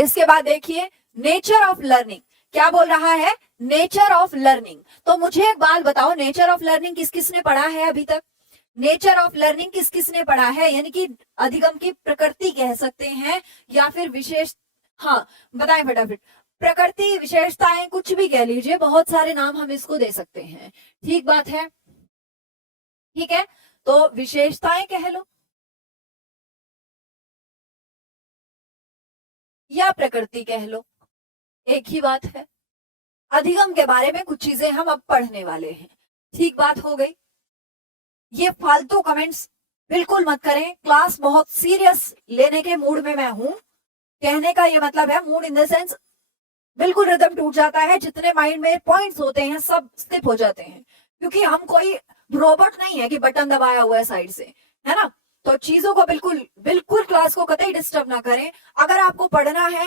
इसके बाद देखिए नेचर ऑफ लर्निंग, क्या बोल रहा है, नेचर ऑफ लर्निंग। तो मुझे एक बात बताओ, नेचर ऑफ लर्निंग किस किसने पढ़ा है अभी तक? नेचर ऑफ लर्निंग किस किसने पढ़ा है, यानी कि अधिगम की प्रकृति कह सकते हैं या फिर विशेष, हाँ बताएं फटाफट। प्रकृति, विशेषताएं, कुछ भी कह लीजिए, बहुत सारे नाम हम इसको दे सकते हैं। ठीक बात है, ठीक है, तो विशेषताएं कह लो या प्रकृति कह लो, एक ही बात है। अधिगम के बारे में कुछ चीजें हम अब पढ़ने वाले हैं। ठीक बात हो गई। ये फालतू कमेंट्स बिल्कुल मत करें, क्लास बहुत सीरियस लेने के मूड में मैं हूं। कहने का ये मतलब है, मूड इन द सेंस बिल्कुल रिदम टूट जाता है, जितने माइंड में पॉइंट्स होते हैं सब स्किप हो जाते हैं, क्योंकि हम कोई रोबोट नहीं है कि बटन दबाया हुआ है साइड से, है ना। तो चीजों को बिल्कुल बिल्कुल क्लास को कतई डिस्टर्ब ना करें। अगर आपको पढ़ना है,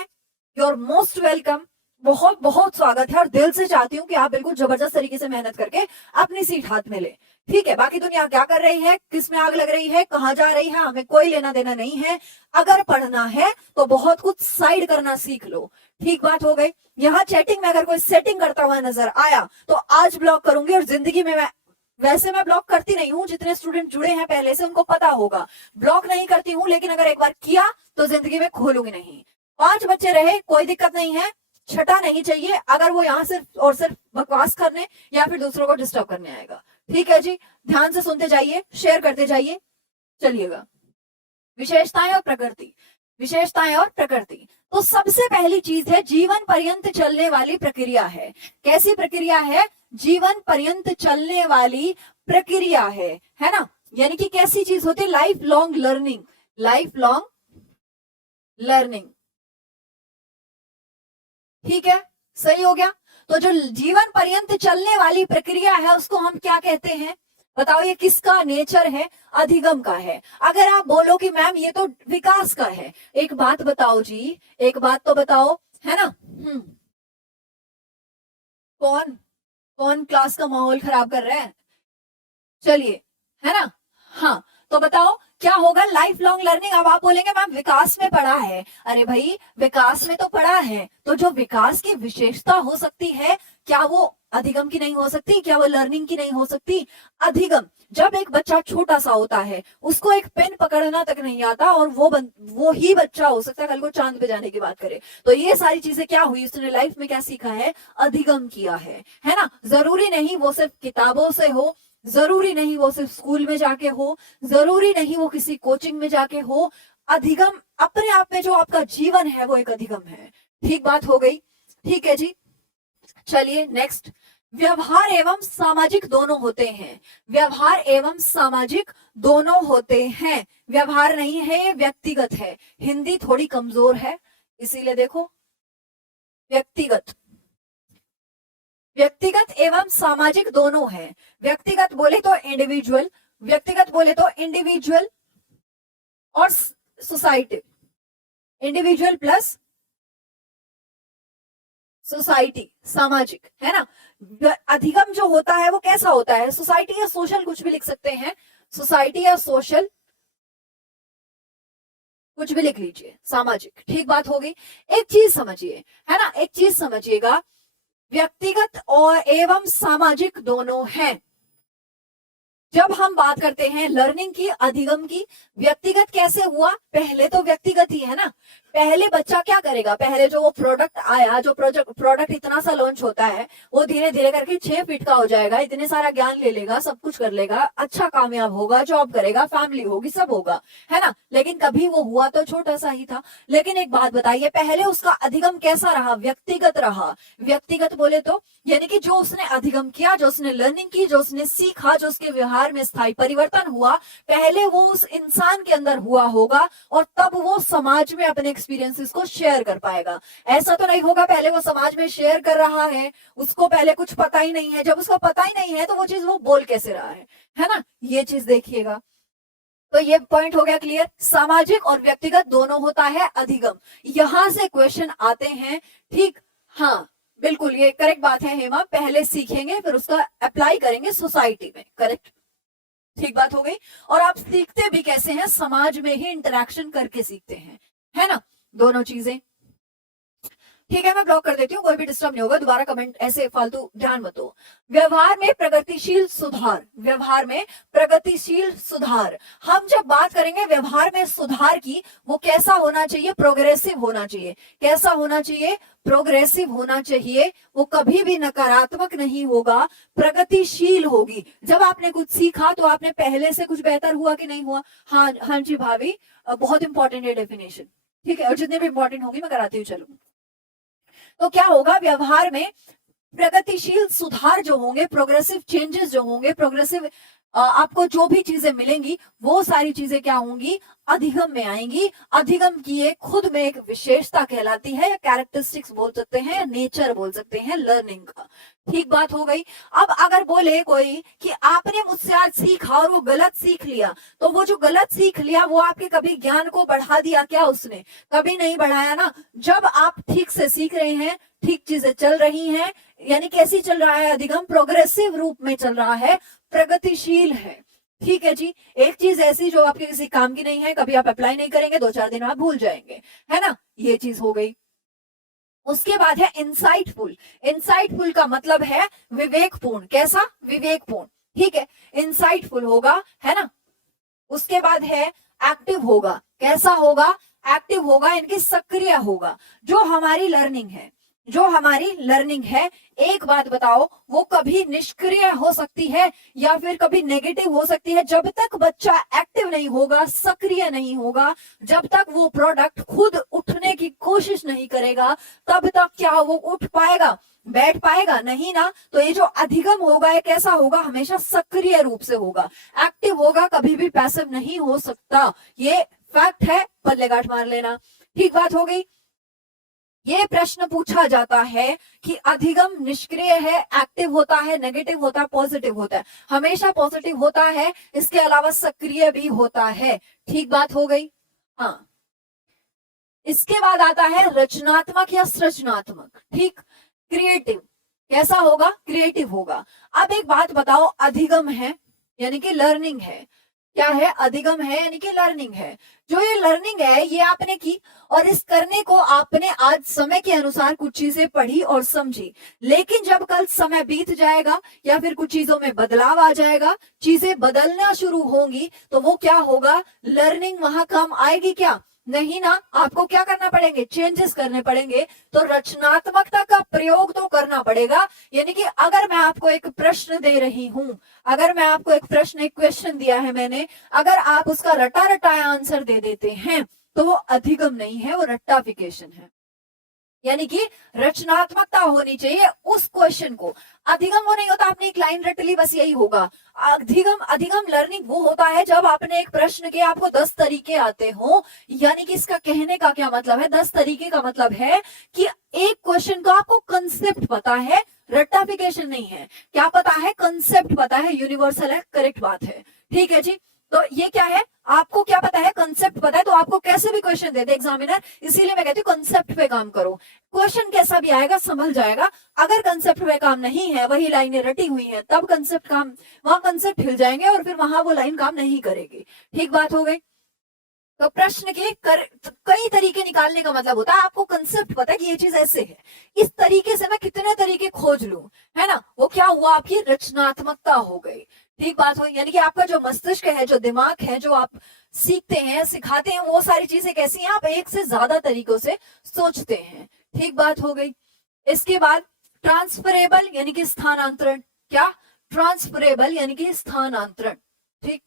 यू आर मोस्ट वेलकम, बहुत बहुत स्वागत है, और दिल से चाहती हूँ कि आप बिल्कुल जबरदस्त तरीके से मेहनत करके अपनी सीट हाथ में ले। ठीक है, बाकी दुनिया क्या कर रही है, किस में आग लग रही है, कहाँ जा रही है, हमें कोई लेना देना नहीं है। अगर पढ़ना है तो बहुत कुछ साइड करना सीख लो। ठीक बात हो गई। यहाँ चैटिंग में अगर कोई सेटिंग करता हुआ नजर आया तो आज ब्लॉक करूंगी, और जिंदगी में मैं, वैसे मैं ब्लॉक करती नहीं हूँ, जितने स्टूडेंट जुड़े हैं पहले से उनको पता होगा ब्लॉक नहीं करती हूँ, लेकिन अगर एक बार किया तो जिंदगी में खोलूंगी नहीं। 5 बच्चे रहे कोई दिक्कत नहीं है, छठा नहीं चाहिए अगर वो यहाँ सिर्फ और सिर्फ बकवास करने या फिर दूसरों को डिस्टर्ब करने आएगा। ठीक है जी, ध्यान से सुनते जाइए, शेयर करते जाइए, चलिएगा। विशेषताएं और प्रकृति, विशेषताएं और प्रकृति। तो सबसे पहली चीज है, जीवन पर्यंत चलने वाली प्रक्रिया है। कैसी प्रक्रिया है? जीवन पर्यंत चलने वाली प्रक्रिया है ना। यानी कि कैसी चीज होती है? Life long learning, life long learning. ठीक है, सही हो गया। तो जो जीवन पर्यंत चलने वाली प्रक्रिया है उसको हम क्या कहते हैं? बताओ, ये किसका नेचर है? अधिगम का है। अगर आप बोलो कि मैम ये तो विकास का है, एक बात बताओ जी, एक बात तो बताओ, है ना। कौन कौन क्लास का माहौल खराब कर रहा है? चलिए, है ना। हाँ, तो बताओ क्या होगा? Life long learning. अब आप बोलेंगे मैम विकास में पढ़ा है, अरे भाई विकास में तो पढ़ा है, तो जो विकास की विशेषता हो सकती है, क्या वो अधिगम की नहीं हो सकती? क्या वो लर्निंग की नहीं हो सकती? अधिगम, जब एक बच्चा छोटा सा होता है, उसको एक पेन पकड़ना तक नहीं आता, और वो ही बच्चा हो सकता है कल को चांद पे जाने की बात करे, तो ये सारी चीजें क्या हुई? उसने लाइफ में क्या सीखा है? अधिगम किया है ना। जरूरी नहीं वो सिर्फ किताबों से हो, जरूरी नहीं वो सिर्फ स्कूल में जाके हो, जरूरी नहीं वो किसी कोचिंग में जाके हो। अधिगम अपने आप में जो आपका जीवन है वो एक अधिगम है। ठीक बात हो गई। ठीक है जी, चलिए नेक्स्ट। व्यवहार एवं सामाजिक दोनों होते हैं, व्यवहार एवं सामाजिक दोनों होते हैं। व्यवहार नहीं है, ये व्यक्तिगत है। हिंदी थोड़ी कमजोर है, इसीलिए देखो, व्यक्तिगत, व्यक्तिगत एवं सामाजिक दोनों है। व्यक्तिगत बोले तो इंडिविजुअल, व्यक्तिगत बोले तो इंडिविजुअल और सोसाइटी, इंडिविजुअल प्लस सोसाइटी, सामाजिक, है ना। अधिगम जो होता है वो कैसा होता है? सोसाइटी या सोशल, कुछ भी लिख सकते हैं, सोसाइटी या सोशल, कुछ भी लिख लीजिए, सामाजिक। ठीक बात हो गई। एक चीज समझिए, है ना, एक चीज समझिएगा, व्यक्तिगत और एवं सामाजिक दोनों हैं। जब हम बात करते हैं लर्निंग की, अधिगम की, व्यक्तिगत कैसे हुआ? पहले तो व्यक्तिगत ही है ना। पहले बच्चा क्या करेगा? पहले जो वो प्रोडक्ट आया, जो प्रोडक्ट इतना सा लॉन्च होता है, वो धीरे धीरे करके 6 फीट का हो जाएगा, इतने सारा ज्ञान ले लेगा, सब कुछ कर लेगा, अच्छा कामयाब होगा, जॉब करेगा, फैमिली होगी, सब होगा, है ना। लेकिन कभी वो हुआ तो छोटा सा ही था। लेकिन एक बात बताइए, पहले उसका अधिगम कैसा रहा? व्यक्तिगत रहा। व्यक्तिगत बोले तो यानी कि जो उसने अधिगम किया, जो उसने लर्निंग की, जो उसने सीखा, जो उसके व्यवहार में स्थायी परिवर्तन हुआ, पहले वो उस इंसान के अंदर हुआ होगा, और तब वो समाज में अपने एक्सपीरियंसेस को शेयर कर पाएगा। ऐसा तो नहीं होगा पहले वो समाज में शेयर कर रहा है, उसको पहले कुछ पता ही नहीं है, जब उसको पता ही नहीं है तो वो चीज वो बोल कैसे रहा है ना। ये चीज देखिएगा। तो ये पॉइंट हो गया क्लियर। सामाजिक और व्यक्तिगत दोनों होता है अधिगम। यहां से क्वेश्चन आते हैं, ठीक। हाँ बिल्कुल, ये करेक्ट बात है हेमा, पहले सीखेंगे फिर उसका अप्लाई करेंगे सोसाइटी में, करेक्ट। ठीक बात हो गई। और आप सीखते भी कैसे हैं? समाज में ही इंटरेक्शन करके सीखते हैं, है ना, दोनों चीजें। ठीक है, मैं ब्लॉक कर देती हूँ, कोई भी डिस्टर्ब नहीं होगा, दोबारा कमेंट ऐसे फालतू ध्यान मत दो। व्यवहार में प्रगतिशील सुधार, व्यवहार में प्रगतिशील सुधार। हम जब बात करेंगे व्यवहार में सुधार की, वो कैसा होना चाहिए? प्रोग्रेसिव होना चाहिए। कैसा होना चाहिए? प्रोग्रेसिव होना चाहिए। वो कभी भी नकारात्मक नहीं होगा, प्रगतिशील होगी। जब आपने कुछ सीखा तो आपने पहले से कुछ बेहतर हुआ कि नहीं हुआ? हाँ हाँ जी भाभी, बहुत इंपॉर्टेंट है डेफिनेशन, ठीक है, और जितने भी इंपॉर्टेंट होगी मैं कराती हूँ। चलो, तो क्या होगा? व्यवहार में प्रगतिशील सुधार जो होंगे, प्रोग्रेसिव चेंजेस जो होंगे, प्रोग्रेसिव आपको जो भी चीजें मिलेंगी वो सारी चीजें क्या होंगी? अधिगम में आएंगी। अधिगम की एक खुद में एक विशेषता कहलाती है, कैरेक्टरिस्टिक्स बोल सकते हैं, नेचर बोल सकते हैं लर्निंग का। ठीक बात हो गई। अब अगर बोले कोई कि आपने मुझसे आज सीखा और वो गलत सीख लिया, तो वो जो गलत सीख लिया वो आपके कभी ज्ञान को बढ़ा दिया क्या? उसने कभी नहीं बढ़ाया ना। जब आप ठीक से सीख रहे हैं, ठीक चीजें चल रही हैं, यानी कैसी चल रहा है? अधिगम प्रोग्रेसिव रूप में चल रहा है, प्रगतिशील है। ठीक है जी। एक चीज ऐसी जो आपके किसी काम की नहीं है, कभी आप अप्लाई नहीं करेंगे, 2-4 दिन आप भूल जाएंगे, है ना, ये चीज हो गई। उसके बाद है इंसाइटफुल। इंसाइटफुल का मतलब है विवेकपूर्ण। कैसा? विवेकपूर्ण। ठीक है, इंसाइटफुल होगा, है ना। उसके बाद है एक्टिव होगा। कैसा होगा? एक्टिव होगा, इनकी सक्रिय होगा। जो हमारी लर्निंग है, जो हमारी लर्निंग है, एक बात बताओ, वो कभी निष्क्रिय हो सकती है या फिर कभी नेगेटिव हो सकती है? जब तक बच्चा एक्टिव नहीं होगा, सक्रिय नहीं होगा, जब तक वो प्रोडक्ट खुद उठने की कोशिश नहीं करेगा, तब तक क्या वो उठ पाएगा? बैठ पाएगा? नहीं ना। तो ये जो अधिगम होगा, ये कैसा होगा? हमेशा सक्रिय रूप से होगा, एक्टिव होगा, कभी भी पैसिव नहीं हो सकता। ये फैक्ट है, पल्ले गांठ मार लेना। ठीक बात हो गई। ये प्रश्न पूछा जाता है कि अधिगम निष्क्रिय है, एक्टिव होता है, नेगेटिव होता है, पॉजिटिव होता है? हमेशा पॉजिटिव होता है, इसके अलावा सक्रिय भी होता है। ठीक बात हो गई। हाँ, इसके बाद आता है रचनात्मक या सृजनात्मक। ठीक, क्रिएटिव। कैसा होगा? क्रिएटिव होगा। अब एक बात बताओ, अधिगम है यानी कि लर्निंग है, क्या है? अधिगम है यानी कि लर्निंग है। जो ये लर्निंग है, ये आपने की, और इस करने को आपने आज समय के अनुसार कुछ चीजें पढ़ी और समझी, लेकिन जब कल समय बीत जाएगा या फिर कुछ चीजों में बदलाव आ जाएगा, चीजें बदलना शुरू होंगी, तो वो क्या होगा? लर्निंग वहां काम आएगी क्या? नहीं ना। आपको क्या करना पड़ेंगे? चेंजेस करने पड़ेंगे। तो रचनात्मकता का प्रयोग तो करना पड़ेगा। यानी कि अगर मैं आपको एक प्रश्न दे रही हूं, अगर मैं आपको एक प्रश्न, एक क्वेश्चन दिया है मैंने, अगर आप उसका रटा रटाया आंसर दे देते हैं, तो वो अधिगम नहीं है, वो रट्टाफिकेशन है। यानी कि रचनात्मकता होनी चाहिए उस क्वेश्चन को। अधिगम वो नहीं होता आपने एक लाइन रट ली बस यही होगा। अधिगम लर्निंग वो होता है जब आपने एक प्रश्न के आपको 10 तरीके आते हो। यानी कि इसका कहने का क्या मतलब है? 10 तरीके का मतलब है कि एक क्वेश्चन का आपको कंसेप्ट पता है, रट्टाफिकेशन नहीं है। क्या पता है? कंसेप्ट पता है, यूनिवर्सल है, करेक्ट बात है। ठीक है जी। तो ये क्या है? आपको क्या पता है? कंसेप्ट पता है, तो आपको कैसे भी क्वेश्चन दे दे एग्जामिनर, इसीलिए मैं कहती हूँ कंसेप्ट पे काम करो। क्वेश्चन कैसा भी आएगा संभल जाएगा। अगर कंसेप्ट पे काम नहीं है, वही लाइनें रटी हुई हैं, तब कंसेप्ट काम, वहां कंसेप्ट हिल जाएंगे और फिर वहां वो लाइन काम नहीं करेगी। ठीक बात हो गई। तो प्रश्न के कई तरीके निकालने का मतलब होता है आपको कंसेप्ट पता है कि ये चीज ऐसे है, इस तरीके से मैं कितने तरीके खोज लूं, है ना। वो क्या हुआ? आपकी रचनात्मकता हो गई। ठीक बात हो। यानी कि आपका जो मस्तिष्क है, जो दिमाग है, जो आप सीखते हैं, सिखाते हैं, वो सारी चीजें कैसी हैं? आप एक से ज्यादा तरीकों से सोचते हैं। ठीक बात हो गई। इसके बाद ट्रांसफरेबल यानी कि स्थानांतरण। क्या? ट्रांसफरेबल यानी कि स्थानांतरण। ठीक।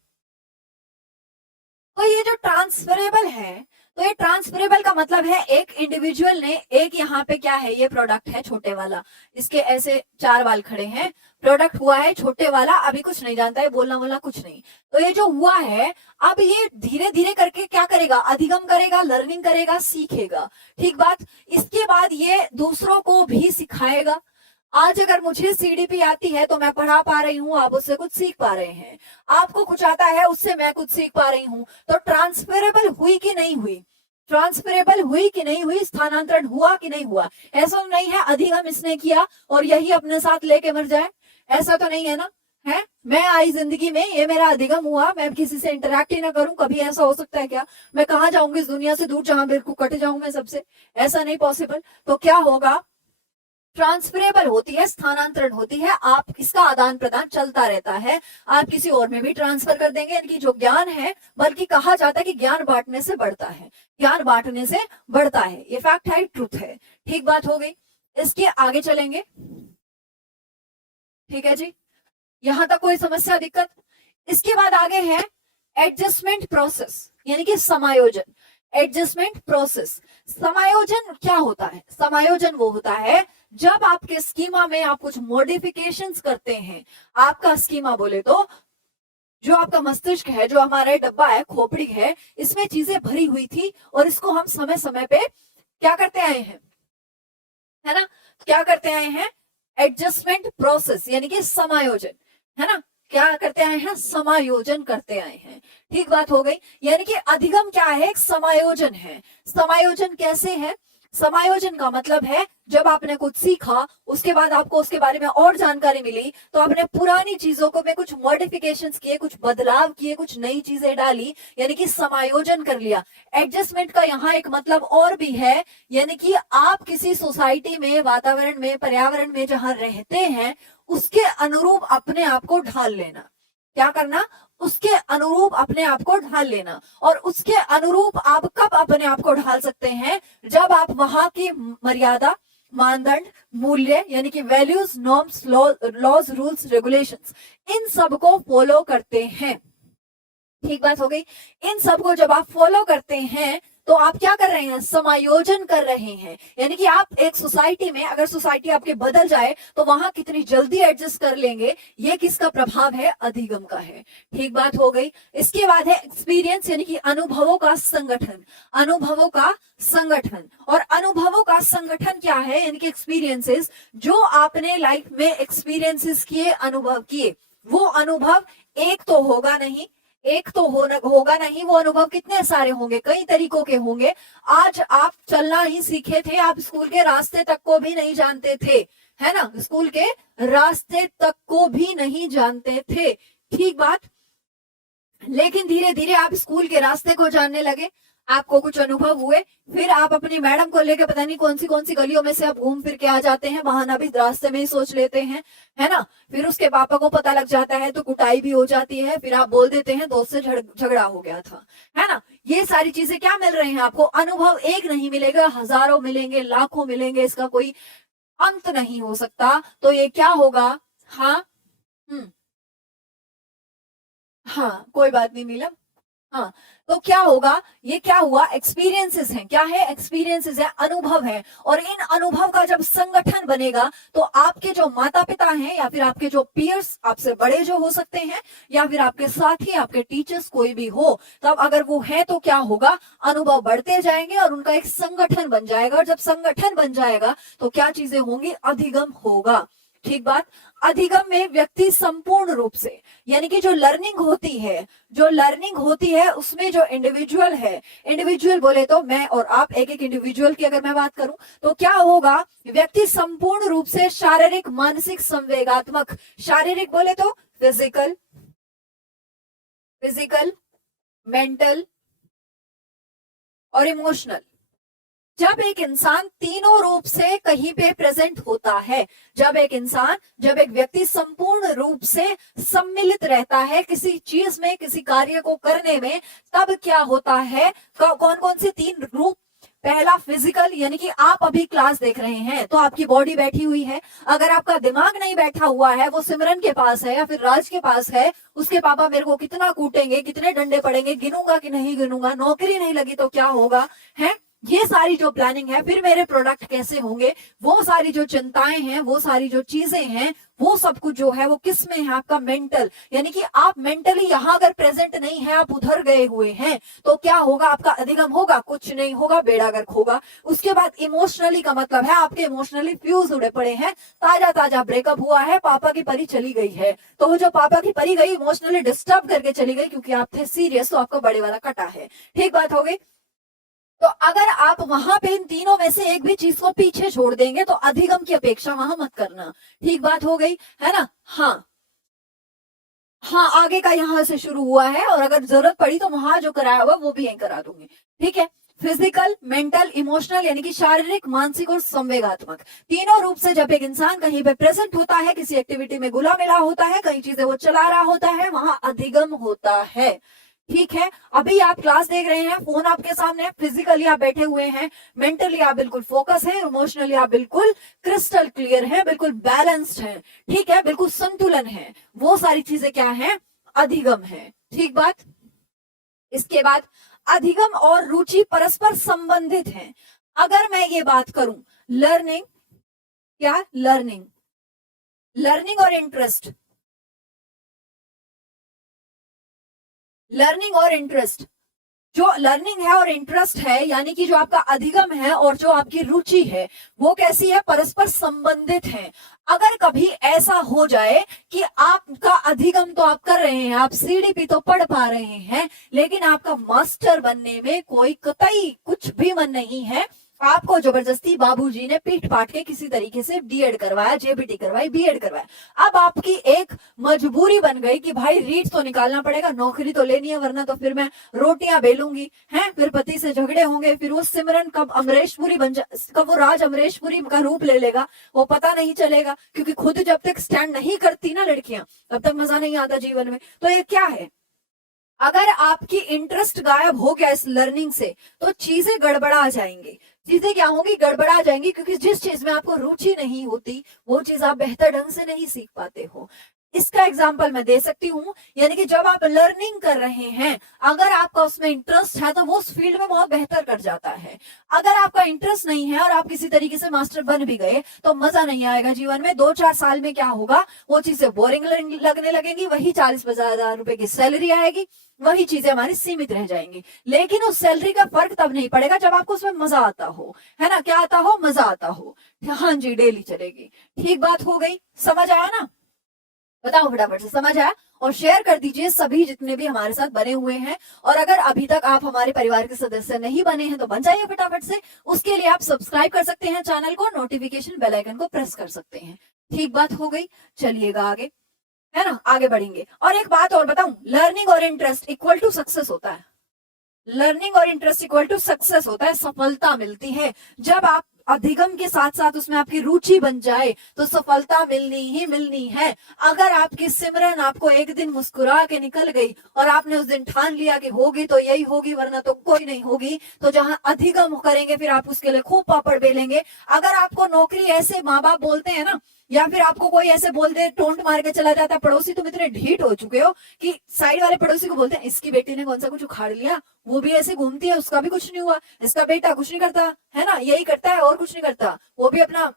तो ये जो ट्रांसफरेबल है, तो ये ट्रांसफरेबल का मतलब है एक इंडिविजुअल ने, एक यहाँ पे क्या है, ये प्रोडक्ट है छोटे वाला, इसके ऐसे 4 बाल खड़े हैं, प्रोडक्ट हुआ है छोटे वाला, अभी कुछ नहीं जानता है, बोलना बोलना कुछ नहीं। तो ये जो हुआ है, अब ये धीरे धीरे करके क्या करेगा? अधिगम करेगा, लर्निंग करेगा, सीखेगा। ठीक बात। इसके बाद ये दूसरों को भी सिखाएगा। आज अगर मुझे सीडीपी आती है तो मैं पढ़ा पा रही हूँ, आप उससे कुछ सीख पा रहे हैं। आपको कुछ आता है, उससे मैं कुछ सीख पा रही हूँ। तो ट्रांसफरेबल हुई कि नहीं हुई? ट्रांसफरेबल हुई कि नहीं हुई? स्थानांतरण हुआ कि नहीं हुआ? ऐसा नहीं है अधिगम इसने किया और यही अपने साथ लेके मर जाए, ऐसा तो नहीं है ना, है। मैं आई जिंदगी में, ये मेरा अधिगम हुआ, मैं किसी से इंटरेक्ट ही ना करूं, कभी ऐसा हो सकता है क्या? मैं कहाँ जाऊंगी इस दुनिया से दूर, जहां बिल्कुल कट जाऊं मैं सबसे? ऐसा नहीं पॉसिबल। तो क्या होगा, ट्रांसफरेबल होती है, स्थानांतरण होती है, आप इसका आदान प्रदान चलता रहता है, आप किसी और में भी ट्रांसफर कर देंगे। इनकी जो ज्ञान है, बल्कि कहा जाता है कि ज्ञान बांटने से बढ़ता है, ज्ञान बांटने से बढ़ता है, ये फैक्ट है, ट्रुथ है। ठीक बात हो गई। इसके आगे चलेंगे। ठीक है जी, यहां तक कोई समस्या दिक्कत? इसके बाद आगे है एडजस्टमेंट प्रोसेस, यानी कि समायोजन। एडजस्टमेंट प्रोसेस, समायोजन क्या होता है? समायोजन वो होता है जब आपके स्कीमा में आप कुछ मॉडिफिकेशंस करते हैं। आपका स्कीमा बोले तो जो आपका मस्तिष्क है, जो हमारा डब्बा है, खोपड़ी है, इसमें चीजें भरी हुई थी और इसको हम समय समय पे क्या करते आए हैं, है ना, क्या करते आए हैं? एडजस्टमेंट प्रोसेस, यानी कि समायोजन, है ना, क्या करते आए हैं? समायोजन करते आए हैं। ठीक बात हो गई। यानी कि अधिगम क्या है? एक समायोजन है। समायोजन कैसे है? समायोजन का मतलब है जब आपने कुछ सीखा, उसके बाद आपको उसके बारे में और जानकारी मिली, तो आपने पुरानी चीजों को में कुछ मॉडिफिकेशंस किए, कुछ बदलाव किए, कुछ नई चीजें डाली, यानी कि समायोजन कर लिया। एडजस्टमेंट का यहाँ एक मतलब और भी है, यानी कि आप किसी सोसाइटी में, वातावरण में, पर्यावरण में जहां रहते हैं, उसके अनुरूप अपने आप को ढाल लेना। क्या करना? उसके अनुरूप अपने आप को ढाल लेना। और उसके अनुरूप आप कब अपने आप को ढाल सकते हैं? जब आप वहां की मर्यादा, मानदंड, मूल्य, यानी कि values, norms, laws, rules, regulations, इन सब को फॉलो करते हैं। ठीक बात हो गई। इन सब को जब आप फॉलो करते हैं तो आप क्या कर रहे हैं? समायोजन कर रहे हैं। यानी कि आप एक सोसाइटी में, अगर सोसाइटी आपके बदल जाए तो वहां कितनी जल्दी एडजस्ट कर लेंगे, ये किसका प्रभाव है? अधिगम का है। ठीक बात हो गई। इसके बाद है एक्सपीरियंस, यानी कि अनुभवों का संगठन। अनुभवों का संगठन, और अनुभवों का संगठन क्या है? यानी कि एक्सपीरियंसेस, जो आपने लाइफ में एक्सपीरियंसेस किए, अनुभव किए, वो अनुभव एक तो होगा नहीं, एक तो होगा नहीं, वो अनुभव कितने सारे होंगे, कई तरीकों के होंगे। आज आप चलना ही सीखे थे, आप स्कूल के रास्ते तक को भी नहीं जानते थे, है ना, स्कूल के रास्ते तक को भी नहीं जानते थे। ठीक बात। लेकिन धीरे धीरे आप स्कूल के रास्ते को जानने लगे, आपको कुछ अनुभव हुए, फिर आप अपनी मैडम को लेके पता नहीं कौन सी गलियों में से आप घूम फिर के आ जाते हैं, बहाना भी रास्ते में ही सोच लेते हैं, है ना। फिर उसके पापा को पता लग जाता है तो कुटाई भी हो जाती है, फिर आप बोल देते हैं दोस्त से झगड़ा हो गया था, है ना। ये सारी चीजें क्या मिल रहे हैं आपको? अनुभव एक नहीं मिलेगा, हजारों मिलेंगे, लाखों मिलेंगे, इसका कोई अंत नहीं हो सकता। तो ये क्या होगा? हाँ, हाँ, कोई बात नहीं नीलम। हाँ, तो क्या होगा? ये क्या हुआ? एक्सपीरियंसेस हैं। क्या है? एक्सपीरियंसेस है, अनुभव है। और इन अनुभव का जब संगठन बनेगा तो आपके जो माता पिता हैं, या फिर आपके जो पीयर्स, आपसे बड़े जो हो सकते हैं, या फिर आपके साथी, आपके टीचर्स, कोई भी हो, तब अगर वो है तो क्या होगा? अनुभव बढ़ते जाएंगे और उनका एक संगठन बन जाएगा। और जब संगठन बन जाएगा तो क्या चीजें होंगी? अधिगम होगा। ठीक बात। अधिगम में व्यक्ति संपूर्ण रूप से, यानी कि जो लर्निंग होती है, जो लर्निंग होती है उसमें जो इंडिविजुअल है, इंडिविजुअल बोले तो मैं और आप, एक एक इंडिविजुअल की अगर मैं बात करूं तो क्या होगा? व्यक्ति संपूर्ण रूप से शारीरिक, मानसिक, संवेगात्मक, शारीरिक बोले तो फिजिकल, फिजिकल, मेंटल और इमोशनल, जब एक इंसान तीनों रूप से कहीं पे प्रेजेंट होता है, जब एक व्यक्ति संपूर्ण रूप से सम्मिलित रहता है किसी चीज में, किसी कार्य को करने में, तब क्या होता है? कौन कौन से तीन रूप? पहला फिजिकल, यानी कि आप अभी क्लास देख रहे हैं तो आपकी बॉडी बैठी हुई है, अगर आपका दिमाग नहीं बैठा हुआ है, वो सिमरन के पास है या फिर राज के पास है, उसके पापा मेरे को कितना कूटेंगे, कितने डंडे पड़ेंगे, गिनूंगा कि नहीं गिनूंगा, नौकरी नहीं लगी तो क्या होगा, है, ये सारी जो प्लानिंग है, फिर मेरे प्रोडक्ट कैसे होंगे, वो सारी जो चिंताएं हैं, वो सारी जो चीजें हैं, वो सब कुछ जो है वो किस में है? आपका मेंटल, यानी कि आप मेंटली यहां अगर प्रेजेंट नहीं है, आप उधर गए हुए हैं, तो क्या होगा? आपका अधिगम होगा? कुछ नहीं होगा, बेड़ा गर्क होगा। उसके बाद इमोशनली का मतलब है आपके इमोशनली फ्यूज उड़े पड़े हैं, ताजा ताजा ब्रेकअप हुआ है, पापा की परी चली गई है, तो वो जो पापा की परी गई, इमोशनली डिस्टर्ब करके चली गई क्योंकि आप थे सीरियस, तो आपका बड़े वाला कटा है। ठीक बात हो गई। तो अगर आप वहां पे इन तीनों में से एक भी चीज को पीछे छोड़ देंगे तो अधिगम की अपेक्षा वहां मत करना। ठीक बात हो गई, है ना। हाँ, हाँ, आगे का यहाँ से शुरू हुआ है और अगर जरूरत पड़ी तो वहां जो कराया हुआ वो भी यहीं करा दूंगी, ठीक है। फिजिकल, मेंटल, इमोशनल यानी कि शारीरिक, मानसिक और संवेगात्मक, तीनों रूप से जब एक इंसान कहीं पे प्रेजेंट होता है, किसी एक्टिविटी में घुला मिला होता है, कई चीजें वो चला रहा होता है, वहां अधिगम होता है, ठीक है। अभी आप क्लास देख रहे हैं, फोन आपके सामने है, फिजिकली आप बैठे हुए हैं, मेंटली आप बिल्कुल फोकस है, इमोशनली आप बिल्कुल क्रिस्टल क्लियर है, बिल्कुल बैलेंस्ड है, ठीक है, बिल्कुल संतुलन है, वो सारी चीजें क्या है, अधिगम है, ठीक बात। इसके बाद अधिगम और रुचि परस्पर संबंधित हैं। अगर मैं ये बात करूं, लर्निंग, क्या लर्निंग, लर्निंग और इंटरेस्ट, लर्निंग और इंटरेस्ट, जो लर्निंग है और इंटरेस्ट है यानी कि जो आपका अधिगम है और जो आपकी रुचि है वो कैसी है, परस्पर संबंधित है। अगर कभी ऐसा हो जाए कि आपका अधिगम तो आप कर रहे हैं, आप सीडीपी तो पढ़ पा रहे हैं, लेकिन आपका मास्टर बनने में कोई कतई कुछ भी मन नहीं है, आपको जबरदस्ती बाबूजी ने पीट पाट के किसी तरीके से डीएड करवाया, जेबीटी करवाई, बीएड करवाया, अब आपकी एक मजबूरी बन गई कि भाई रीट तो निकालना पड़ेगा, नौकरी तो लेनी है, वरना तो फिर मैं रोटियां बेलूंगी, हैं, फिर पति से झगड़े होंगे, फिर वो सिमरन कब अमरीशपुरी बन जा, कब वो राज अमरीशपुरी का रूप ले लेगा वो पता नहीं चलेगा, क्योंकि खुद जब तक स्टैंड नहीं करती ना लड़कियां तब तक मजा नहीं आता जीवन में। तो ये क्या है, अगर आपकी इंटरेस्ट गायब हो गया इस लर्निंग से तो चीजें गड़बड़ा जाएंगी, चीजें क्या होंगी, गड़बड़ा जाएंगी, क्योंकि जिस चीज में आपको रुचि नहीं होती वो चीज आप बेहतर ढंग से नहीं सीख पाते हो। इसका एग्जाम्पल मैं दे सकती हूँ, यानी कि जब आप लर्निंग कर रहे हैं, अगर आपका उसमें इंटरेस्ट है तो वो उस फील्ड में बहुत बेहतर कर जाता है। अगर आपका इंटरेस्ट नहीं है और आप किसी तरीके से मास्टर बन भी गए तो मजा नहीं आएगा जीवन में, 2-4 साल में क्या होगा, वो चीजें बोरिंग लगने लगेंगी, वही 40-50 हजार रुपए की सैलरी आएगी, वही चीजें हमारी सीमित रह जाएंगी, लेकिन उस सैलरी का फर्क तब नहीं पड़ेगा जब आपको उसमें मजा आता हो, है ना, क्या आता हो, मजा आता हो, हाँ जी, डेली चलेगी, ठीक बात हो गई, समझ आया ना, बताओ फटाफट से, समझ आया, और शेयर कर दीजिए सभी जितने भी हमारे साथ बने हुए हैं, और अगर अभी तक आप हमारे परिवार के सदस्य नहीं बने हैं तो बन जाइए फटाफट से, उसके लिए आप सब्सक्राइब कर सकते हैं चैनल को, नोटिफिकेशन बेल आइकन को प्रेस कर सकते हैं, ठीक बात हो गई, चलिएगा आगे, है ना, आगे बढ़ेंगे। और एक बात और बताऊं, लर्निंग और इंटरेस्ट इक्वल टू सक्सेस होता है, लर्निंग और इंटरेस्ट इक्वल टू सक्सेस होता है, सफलता मिलती है। जब आप अधिगम के साथ साथ उसमें आपकी रुचि बन जाए तो सफलता मिलनी ही मिलनी है। अगर आपकी सिमरन आपको एक दिन मुस्कुरा के निकल गई और आपने उस दिन ठान लिया कि होगी तो यही होगी वरना तो कोई नहीं होगी, तो जहां अधिगम करेंगे फिर आप उसके लिए खूब पापड़ बेलेंगे। अगर आपको नौकरी ऐसे माँ बाप बोलते हैं ना, या फिर आपको कोई ऐसे बोल दे, टोंट मार के चला जाता पड़ोसी, तुम इतने ढीठ हो चुके हो कि साइड वाले पड़ोसी को बोलते हैं इसकी बेटी ने कौन सा कुछ उखाड़ लिया, वो भी ऐसे घूमती है, उसका भी कुछ नहीं हुआ, इसका बेटा कुछ नहीं करता, है ना, यही करता है और कुछ नहीं करता, वो भी अपना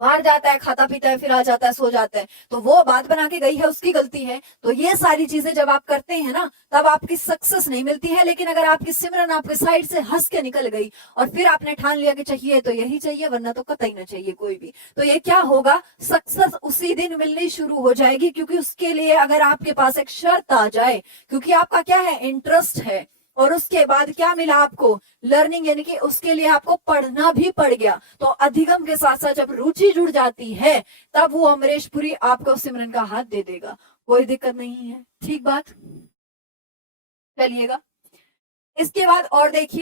बाहर जाता है, खाता पीता है, फिर आ जाता है, सो जाता है, तो वो बात बना के गई है, उसकी गलती है। तो ये सारी चीजें जब आप करते हैं ना तब आपकी सक्सेस नहीं मिलती है। लेकिन अगर आपकी सिमरन आपके साइड से हंस के निकल गई और फिर आपने ठान लिया कि चाहिए तो यही चाहिए वरना तो कतई ना चाहिए कोई भी, तो ये क्या होगा, सक्सेस उसी दिन मिलनी शुरू हो जाएगी। क्योंकि उसके लिए अगर आपके पास एक शर्त आ जाए, क्योंकि आपका क्या है, इंटरेस्ट है, और उसके बाद क्या मिला आपको, लर्निंग, यानी कि उसके लिए आपको पढ़ना भी पड़ गया, तो अधिगम के साथ साथ जब रुचि जुड़ जाती है तब वो अमरीशपुरी आपको सिमरन का हाथ दे देगा, कोई दिक्कत नहीं है, ठीक बात, चलिएगा। इसके बाद और देखिए,